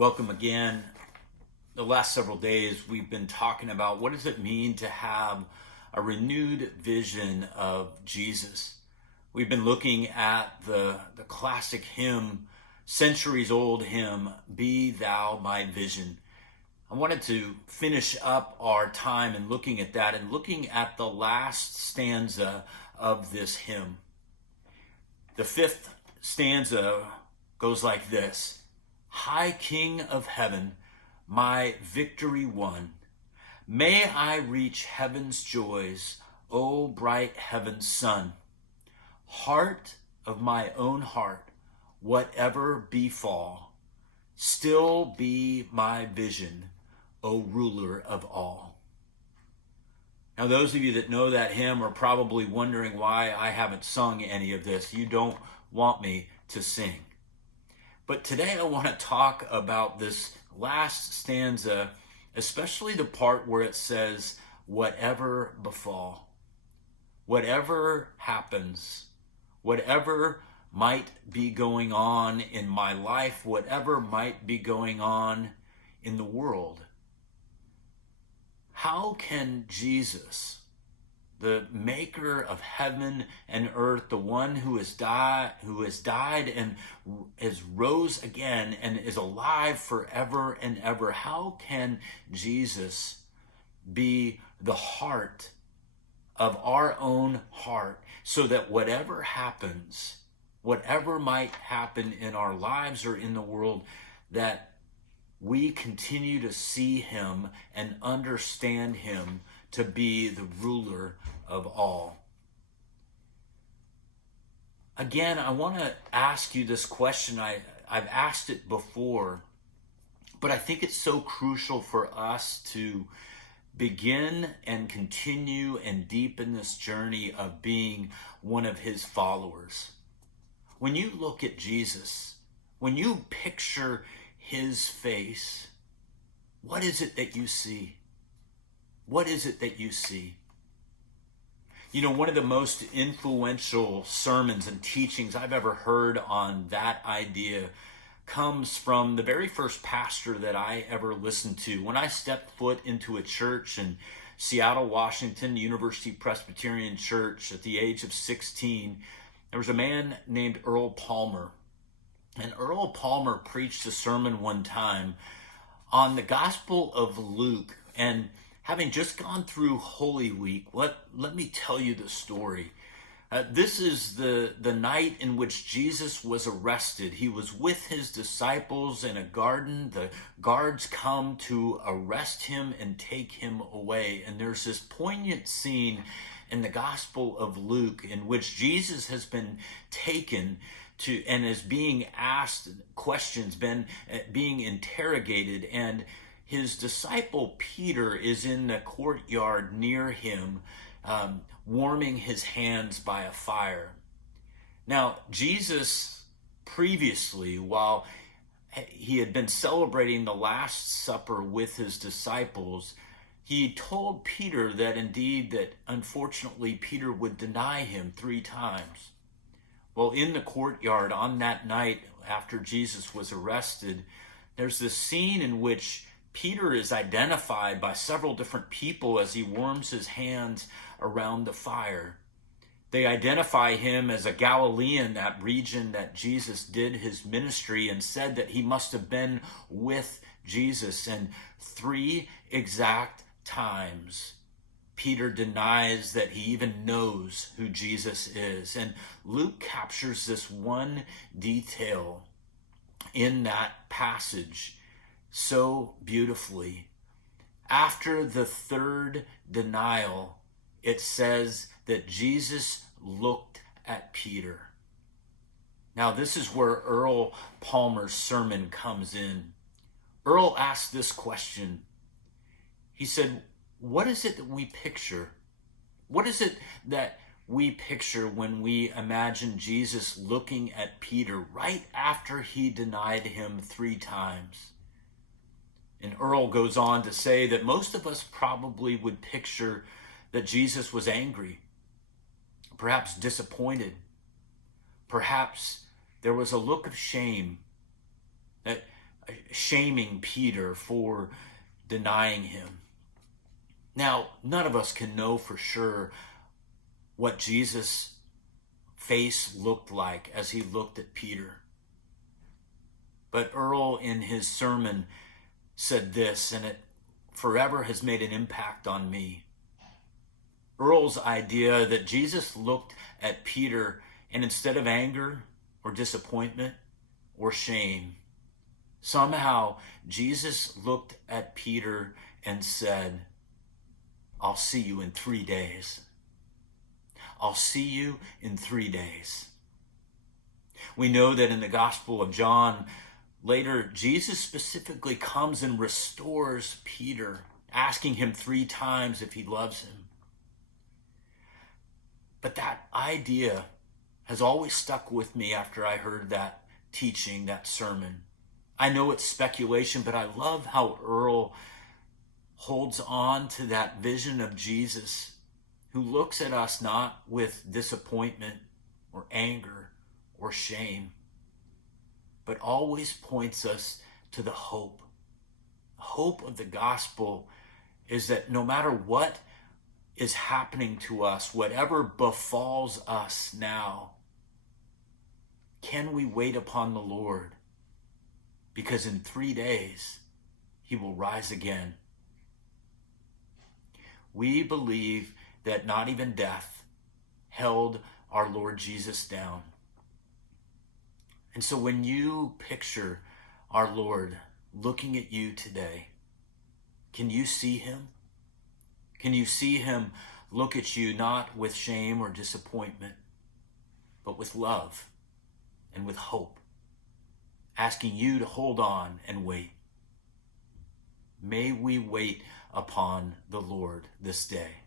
Welcome again. The last several days we've been talking about what does it mean to have a renewed vision of Jesus. We've been looking at the classic hymn, centuries old hymn, Be Thou My Vision. I wanted to finish up our time in looking at that and looking at the last stanza of this hymn. The fifth stanza goes like this. High King of heaven, my victory won. May I reach heaven's joys, O bright heaven's sun. Heart of my own heart, whatever befall, still be my vision, O ruler of all. Now, those of you that know that hymn are probably wondering why I haven't sung any of this. You don't want me to sing. But today I want to talk about this last stanza, especially the part where it says, whatever befall, whatever happens, whatever might be going on in my life, whatever might be going on in the world. How can Jesus, the maker of heaven and earth, the one who has died and is rose again and is alive forever and ever, how can Jesus be the heart of our own heart so that whatever happens, whatever might happen in our lives or in the world, that we continue to see him and understand him to be the ruler of all? Again, I want to ask you this question. I've asked it before, but I think it's so crucial for us to begin and continue and deepen this journey of being one of his followers. When you look at Jesus, when you picture his face, what is it that you see? What is it that you see? You know, one of the most influential sermons and teachings I've ever heard on that idea comes from the very first pastor that I ever listened to. When I stepped foot into a church in Seattle, Washington, University Presbyterian Church at the age of 16, there was a man named Earl Palmer. And Earl Palmer preached a sermon one time on the Gospel of Luke. And having just gone through Holy Week, let me tell you the story. This is the night in which Jesus was arrested. He was with his disciples in a garden. The guards come to arrest him and take him away. And there's this poignant scene in the Gospel of Luke in which Jesus has been taken to and is being asked questions, being interrogated, and his disciple Peter is in the courtyard near him, warming his hands by a fire. Now, Jesus previously, while he had been celebrating the Last Supper with his disciples, he told Peter that unfortunately Peter would deny him 3 times. Well, in the courtyard on that night after Jesus was arrested, there's this scene in which Peter is identified by several different people as he warms his hands around the fire. They identify him as a Galilean, that region that Jesus did his ministry, and said that he must have been with Jesus. And 3 exact times, Peter denies that he even knows who Jesus is. And Luke captures this one detail in that passage so beautifully. After the 3rd denial, it says that Jesus looked at Peter. Now, this is where Earl Palmer's sermon comes in. Earl asked this question. He said, what is it that we picture? What is it that we picture when we imagine Jesus looking at Peter right after he denied him 3 times? And Earl goes on to say that most of us probably would picture that Jesus was angry, perhaps disappointed. Perhaps there was a look of shame, that shaming Peter for denying him. Now, none of us can know for sure what Jesus' face looked like as he looked at Peter. But Earl, in his sermon, said this, and it forever has made an impact on me. Earl's idea that Jesus looked at Peter, and instead of anger or disappointment or shame, somehow Jesus looked at Peter and said, I'll see you in 3 days. I'll see you in 3 days. We know that in the Gospel of John, later, Jesus specifically comes and restores Peter, asking him 3 times if he loves him. But that idea has always stuck with me after I heard that teaching, that sermon. I know it's speculation, but I love how Earl holds on to that vision of Jesus, who looks at us not with disappointment or anger or shame, but always points us to the hope. The hope of the gospel is that no matter what is happening to us, whatever befalls us now, can we wait upon the Lord? Because in 3 days, he will rise again. We believe that not even death held our Lord Jesus down. And so when you picture our Lord looking at you today, can you see him? Can you see him look at you not with shame or disappointment, but with love and with hope, asking you to hold on and wait? May we wait upon the Lord this day.